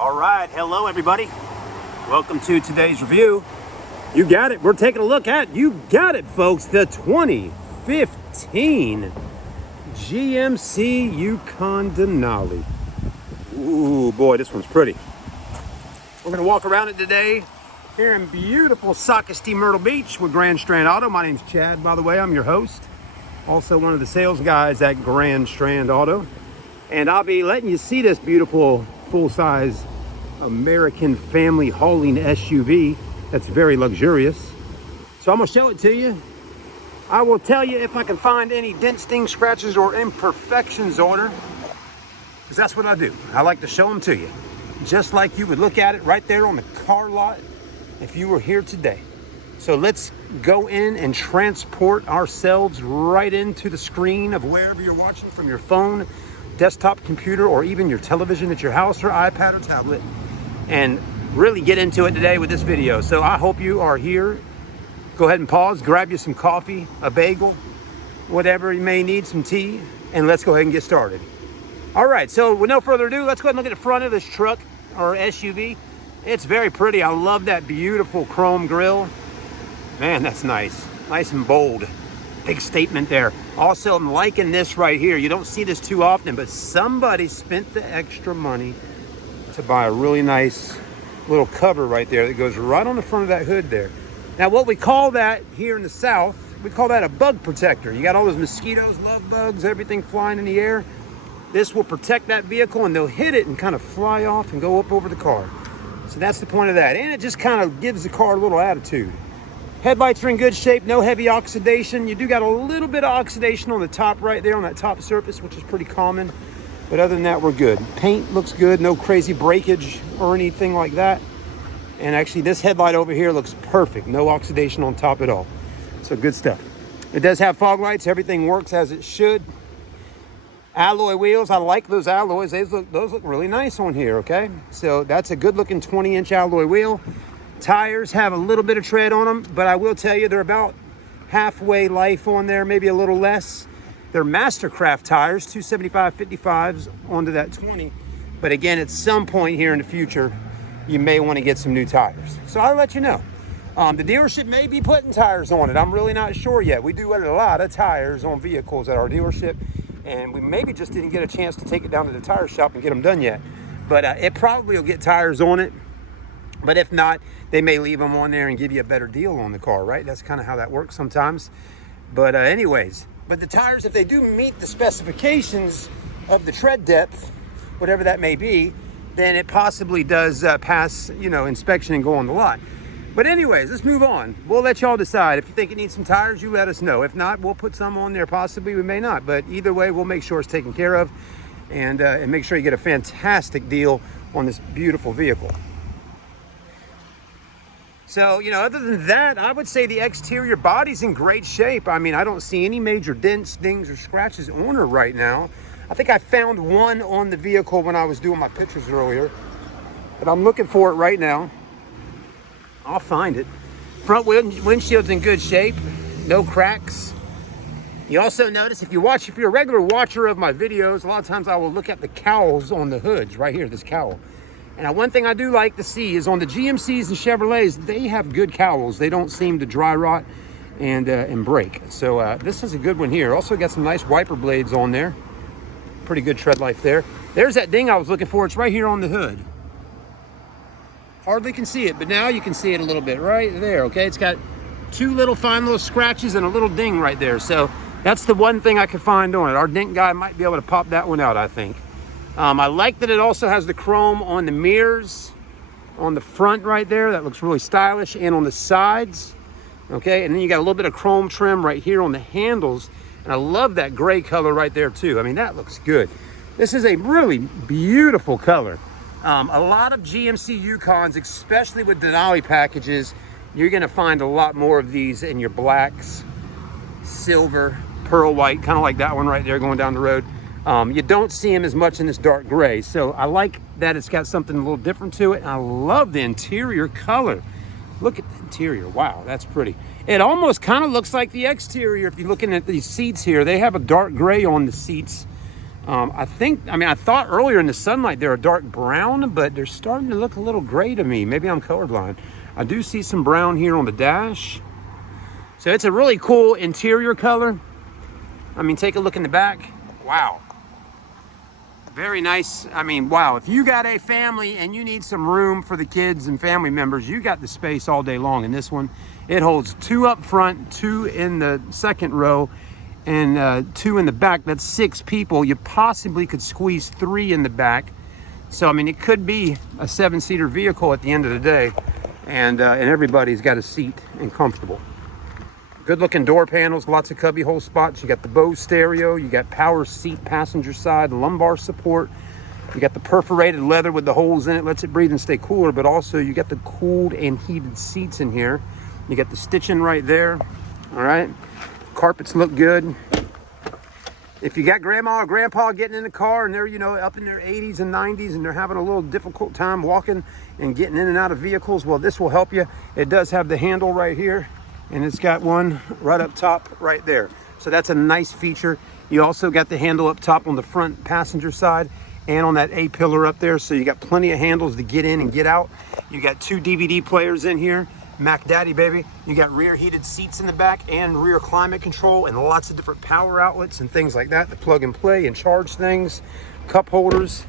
All right, hello everybody. Welcome to today's review. You got it. We're taking a look at, you got it folks, the 2015 GMC Yukon Denali. Ooh boy, this one's pretty. We're gonna walk around it today here in beautiful Sockasty, Myrtle Beach with Grand Strand Auto. My name's Chad, by the way, I'm your host. Also one of the sales guys at Grand Strand Auto. And I'll be letting you see this beautiful full-size American family hauling SUV that's very luxurious. So I'm gonna show it to you. I will tell you if I can find any dents, stings, scratches, or imperfections on her, because that's what I do. I like to show them to you, just like you would look at it right there on the car lot if you were here today. So let's go in and transport ourselves right into the screen of wherever you're watching from, your phone, desktop computer, or even your television at your house or iPad or tablet, and really get into it today with this video. So I hope you are here. Go ahead and pause, grab you some coffee, a bagel, whatever you may need, some tea, and let's go ahead and get started. All right, so with no further ado, let's go ahead and look at the front of this truck or SUV. It's very pretty. I love that beautiful chrome grille. Man, that's nice. Nice and bold. Big statement there. Also, I'm liking this right here. You don't see this too often, but somebody spent the extra money to buy a really nice little cover right there that goes right on the front of that hood there. Now, what we call that here in the South, we call that a bug protector. You got all those mosquitoes, love bugs, everything flying in the air. This will protect that vehicle, and they'll hit it and kind of fly off and go up over the car. So that's the point of that. And it just kind of gives the car a little attitude. Headlights are in good shape, no heavy oxidation. You do got a little bit of oxidation on the top right there on that top surface, which is pretty common. But other than that, we're good. Paint looks good, no crazy breakage or anything like that. And actually this headlight over here looks perfect. No oxidation on top at all. So good stuff. It does have fog lights. Everything works as it should. Alloy wheels, I like those alloys. Those look really nice on here, okay? So that's a good looking 20-inch alloy wheel. Tires have a little bit of tread on them, but I will tell you they're about halfway life on there, maybe a little less. They're Mastercraft tires, 275/55s onto that 20. But again, at some point here in the future, you may want to get some new tires. So I'll let you know. The dealership may be putting tires on it. I'm really not sure yet. We do a lot of tires on vehicles at our dealership, and we maybe just didn't get a chance to take it down to the tire shop and get them done yet. But it probably will get tires on it. But if not, they may leave them on there and give you a better deal on the car, right? That's kind of how that works sometimes. But anyways, but the tires, if they do meet the specifications of the tread depth, whatever that may be, then it possibly does pass, inspection and go on the lot. But anyways, let's move on. We'll let y'all decide. If you think it needs some tires, you let us know. If not, we'll put some on there. Possibly, we may not. But either way, we'll make sure it's taken care of and make sure you get a fantastic deal on this beautiful vehicle. So, other than that, I would say the exterior body's in great shape. I mean, I don't see any major dents, dings, or scratches on her right now. I think I found one on the vehicle when I was doing my pictures earlier, but I'm looking for it right now. I'll find it. Front windshield's in good shape, no cracks. You also notice, if you're a regular watcher of my videos, a lot of times I will look at the cowls on the hoods right here, this cowl. And one thing I do like to see is on the GMCs and Chevrolets, they have good cowls. They don't seem to dry rot and break. So this is a good one here. Also got some nice wiper blades on there. Pretty good tread life there. There's that ding I was looking for. It's right here on the hood. Hardly can see it, but now you can see it a little bit right there, okay? It's got two little fine little scratches and a little ding right there. So that's the one thing I could find on it. Our dent guy might be able to pop that one out, I think. I like that it also has the chrome on the mirrors on the front right there. That looks really stylish, and on the sides, okay? And then you got a little bit of chrome trim right here on the handles, and I love that gray color right there too. I mean, that looks good. This is a really beautiful color. A lot of GMC Yukons, especially with Denali packages, you're gonna find a lot more of these in your blacks, silver, pearl white, kind of like that one right there going down the road. You don't see them as much in this dark gray. So I like that it's got something a little different to it. I love the interior color. Look at the interior. Wow, that's pretty. It almost kind of looks like the exterior. If you're looking at these seats here, they have a dark gray on the seats I thought earlier in the sunlight they're a dark brown, but they're starting to look a little gray to me. Maybe I'm colorblind. I do see some brown here on the dash. So it's a really cool interior color. I mean, take a look in the back. Wow. Very nice. I mean, wow. If you got a family and you need some room for the kids and family members, you got the space all day long in this one. It holds 2 up front, 2 in the second row, and 2 in the back. That's 6 people. You possibly could squeeze 3 in the back. So, I mean, it could be a 7-seater vehicle at the end of the day. And everybody's got a seat and comfortable. Good looking door panels, lots of cubby hole spots. You got the Bose stereo, you got power seat passenger side, lumbar support. You got the perforated leather with the holes in it, lets it breathe and stay cooler, but also you got the cooled and heated seats in here. You got the stitching right there, all right? Carpets look good. If you got grandma or grandpa getting in the car and they're, you know, up in their 80s and 90s and they're having a little difficult time walking and getting in and out of vehicles, well, this will help you. It does have the handle right here, and it's got one right up top right there. So that's a nice feature. You also got the handle up top on the front passenger side and on that A-pillar up there. So you got plenty of handles to get in and get out. You got 2 DVD players in here. Mac Daddy, baby. You got rear heated seats in the back and rear climate control and lots of different power outlets and things like that to plug and play and charge things. Cup holders.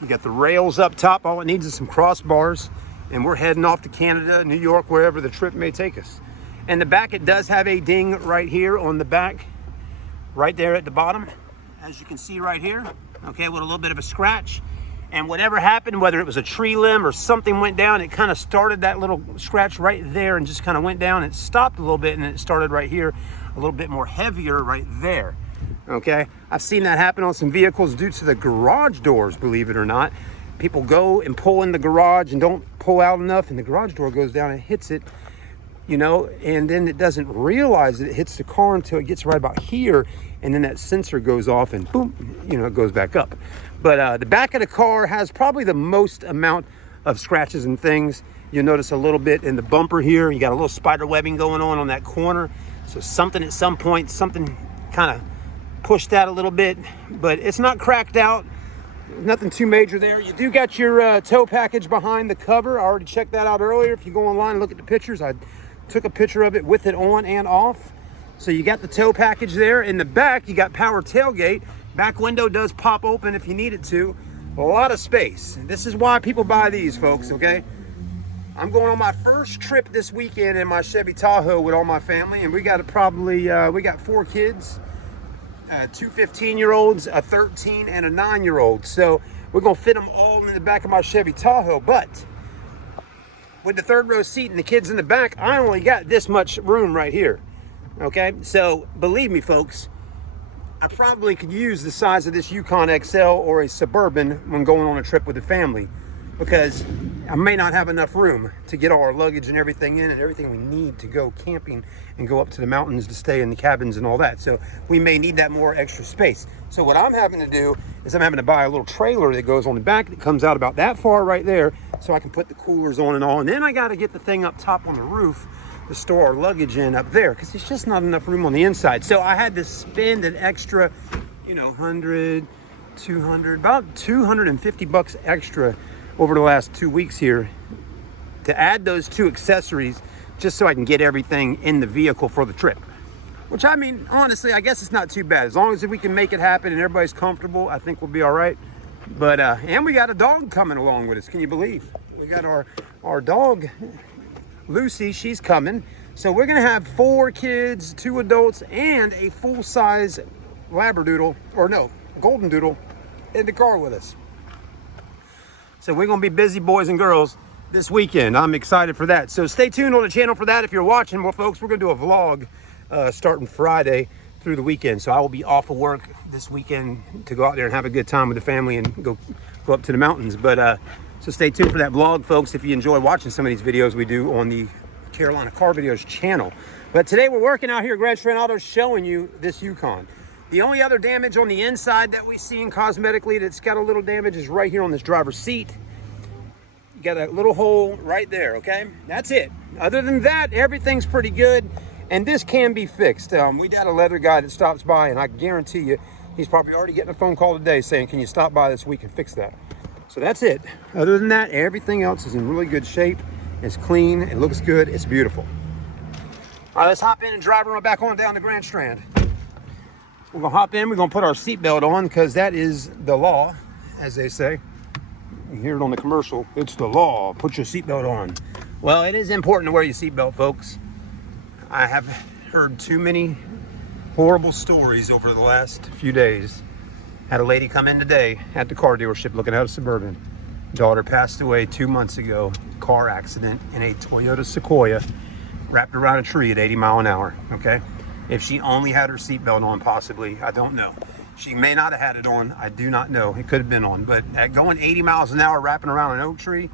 You got the rails up top. All it needs is some crossbars. And we're heading off to Canada, New York, wherever the trip may take us. And the back, it does have a ding right here on the back, right there at the bottom, as you can see right here, okay, with a little bit of a scratch. And whatever happened, whether it was a tree limb or something went down, it kind of started that little scratch right there and just kind of went down. It stopped a little bit and it started right here, a little bit more heavier right there, okay? I've seen that happen on some vehicles due to the garage doors, believe it or not. People go and pull in the garage and don't pull out enough, and the garage door goes down and hits it, you know, and then it doesn't realize that it hits the car until it gets right about here, and then that sensor goes off and boom, you know, it goes back up. But the back of the car has probably the most amount of scratches and things. You'll notice a little bit in the bumper here. You got a little spider webbing going on that corner. So something at some point, something kind of pushed that a little bit, but it's not cracked out. Nothing too major there. You do got your tow package behind the cover. I already checked that out earlier. If you go online and look at the pictures, I took a picture of it with it on and off. So you got the tow package there. In the back, you got power tailgate. Back window does pop open if you need it to. A lot of space. This is why people buy these, folks, okay? I'm going on my first trip this weekend in my Chevy Tahoe with all my family, and we got we got 4 kids. 2 15-year-olds, a 13, and a 9-year-old. So we're gonna fit them all in the back of my Chevy Tahoe. But with the 3rd row seat and the kids in the back, I only got this much room right here. Okay, so believe me, folks, I probably could use the size of this Yukon XL or a Suburban when going on a trip with the family, because I may not have enough room to get all our luggage and everything in and everything we need to go camping and go up to the mountains to stay in the cabins and all that. So we may need that more extra space. So what I'm having to do is I'm having to buy a little trailer that goes on the back that comes out about that far right there, so I can put the coolers on and all. And then I got to get the thing up top on the roof to store our luggage in up there, because there's just not enough room on the inside. So I had to spend an extra, you know, 100, 200, about 250 bucks extra over the last 2 weeks here to add those 2 accessories just so I can get everything in the vehicle for the trip. Which, I mean, honestly, I guess it's not too bad. As long as we can make it happen and everybody's comfortable, I think we'll be all right. But, and we got a dog coming along with us. Can you believe? We got our dog, Lucy, she's coming. So we're gonna have 4 kids, 2 adults, and a full-size Labradoodle, or no, Golden Doodle in the car with us. So we're gonna be busy, boys and girls, this weekend. I'm excited for that. So stay tuned on the channel for that if you're watching. Well, folks, we're gonna do a vlog starting Friday through the weekend. So I will be off of work this weekend to go out there and have a good time with the family and go up to the mountains. But so stay tuned for that vlog, folks, if you enjoy watching some of these videos we do on the Carolina Car Videos channel. But today we're working out here at Grand Strand Auto showing you this Yukon. The only other damage on the inside that we see in cosmetically that's got a little damage is right here on this driver's seat. You got a little hole right there, okay? That's it. Other than that, everything's pretty good, and this can be fixed. We got a leather guy that stops by, and I guarantee you, He's probably already getting a phone call today saying, can you stop by this week and fix that? So that's it. Other than that, everything else is in really good shape. It's clean, it looks good, it's beautiful. All right, let's hop in and drive around back on down to Grand Strand. We're gonna hop in, we're gonna put our seatbelt on because that is the law, as they say. You hear it on the commercial, it's the law, put your seatbelt on. Well, it is important to wear your seatbelt, folks. I have heard too many horrible stories over the last few days. Had a lady come in today at the car dealership looking at a Suburban. Daughter passed away 2 months ago, car accident in a Toyota Sequoia, wrapped around a tree at 80 miles an hour, okay? If she only had her seatbelt on, possibly, I don't know. She may not have had it on, I do not know. It could have been on, but at going 80 miles an hour, wrapping around an oak tree,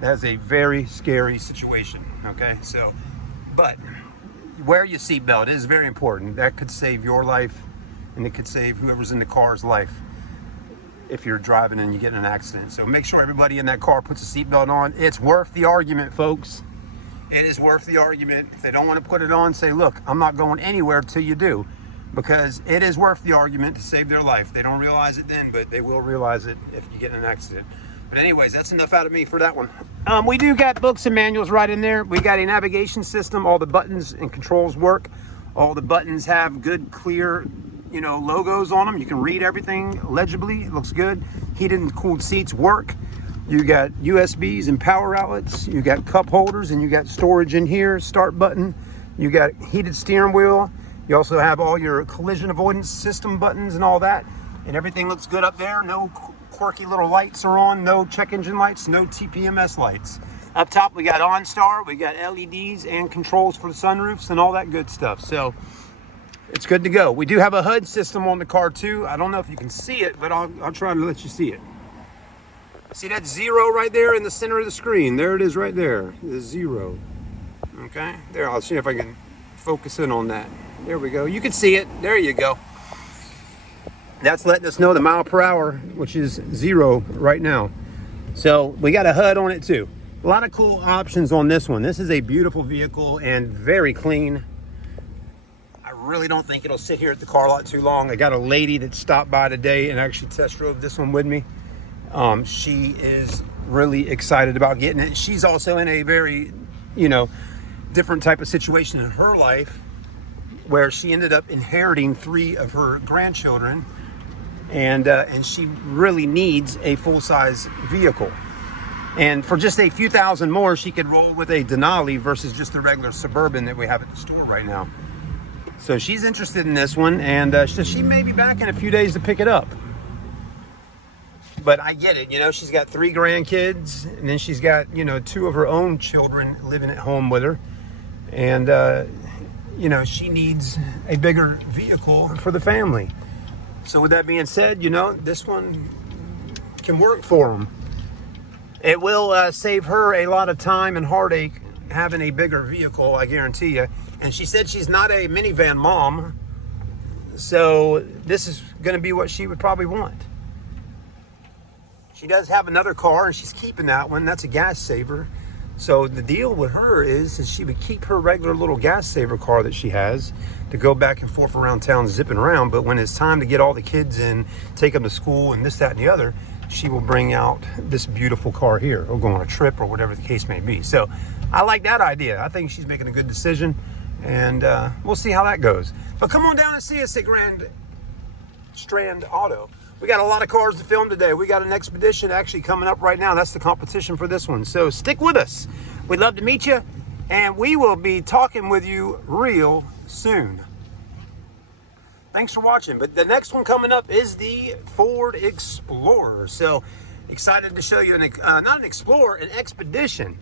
that's a very scary situation, okay? So, but wear your seatbelt. It is very important. That could save your life, and it could save whoever's in the car's life if you're driving and you get in an accident. So make sure everybody in that car puts a seatbelt on. It's worth the argument, folks. It is worth the argument. If they don't want to put it on, say, look, I'm not going anywhere till you do, because it is worth the argument to save their life. They don't realize it then, but they will realize it if you get in an accident. But anyways, that's enough out of me for that one. We do got books and manuals right in there. We got a navigation system. All the buttons and controls work. All the buttons have good, clear, logos on them. You can read everything legibly. It looks good. Heated and cooled seats work. You got USBs and power outlets. You got cup holders, and you got storage in here. Start button. You got heated steering wheel. You also have all your collision avoidance system buttons and all that. And everything looks good up there. No quirky little lights are on. No check engine lights. No TPMS lights. Up top, we got OnStar. We got LEDs and controls for the sunroofs and all that good stuff. So it's good to go. We do have a HUD system on the car too. I don't know if you can see it, but I'll try to let you see it. See that 0 right there in the center of the screen? There it is right there, the 0. Okay, there, I'll see if I can focus in on that. There we go. You can see it. There you go. That's letting us know the mile per hour, which is 0 right now. So we got a HUD on it too. A lot of cool options on this one. This is a beautiful vehicle and very clean. I really don't think it'll sit here at the car lot too long. I got a lady that stopped by today and actually test drove this one with me. She is really excited about getting it. She's also in a very, different type of situation in her life where she ended up inheriting 3 of her grandchildren, and she really needs a full-size vehicle. And for just a few thousand more, she could roll with a Denali versus just the regular Suburban that we have at the store right now. So she's interested in this one, and so she may be back in a few days to pick it up. But I get it, she's got 3 grandkids, and then she's got, 2 of her own children living at home with her. And, she needs a bigger vehicle for the family. So with that being said, this one can work for them. It will save her a lot of time and heartache having a bigger vehicle, I guarantee you. And she said she's not a minivan mom, so this is going to be what she would probably want. She does have another car, and she's keeping that one. That's a gas saver. So the deal with her is she would keep her regular little gas saver car that she has to go back and forth around town zipping around. But when it's time to get all the kids in, take them to school and this, that, and the other, she will bring out this beautiful car here or go on a trip or whatever the case may be. So I like that idea. I think she's making a good decision, and we'll see how that goes. But come on down and see us at Grand Strand Auto. We got a lot of cars to film today. We got an Expedition actually coming up right now. That's the competition for this one. So stick with us. We'd love to meet you, and we will be talking with you real soon. Thanks for watching. But the next one coming up is the Ford Explorer. So excited to show you, not an Explorer, an Expedition.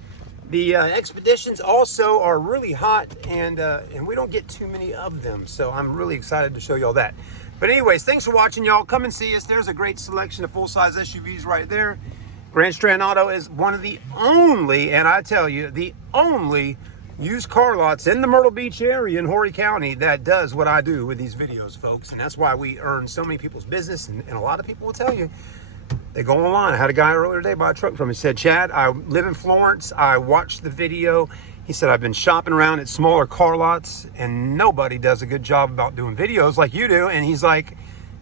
The Expeditions also are really hot, and we don't get too many of them. So I'm really excited to show you all that. But anyways, thanks for watching, y'all. Come and see us. There's a great selection of full-size SUVs right there. Grand Strand Auto is one of the only, and I tell you, the only used car lots in the Myrtle Beach area in Horry County that does what I do with these videos, folks. And that's why we earn so many people's business. And a lot of people will tell you, they go online. I had a guy earlier today buy a truck from me. He said, Chad, I live in Florence. I watched the video. He said, I've been shopping around at smaller car lots, and nobody does a good job about doing videos like you do. And he's like,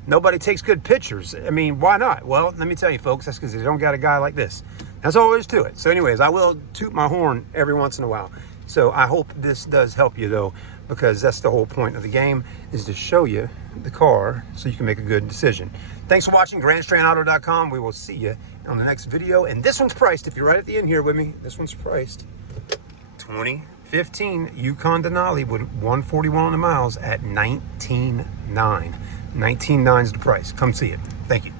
Nobody takes good pictures. I mean, why not? Well, let me tell you, folks, that's because they don't got a guy like this. That's all there is to it. So anyways, I will toot my horn every once in a while. So I hope this does help you, though, because that's the whole point of the game, is to show you the car so you can make a good decision. Thanks for watching, GrandStrandAuto.com. We will see you on the next video. And this one's priced, if you're right at the end here with me, this one's priced 2015 Yukon Denali with 141 on the miles at $19,900. $19,900 is the price. Come see it. Thank you.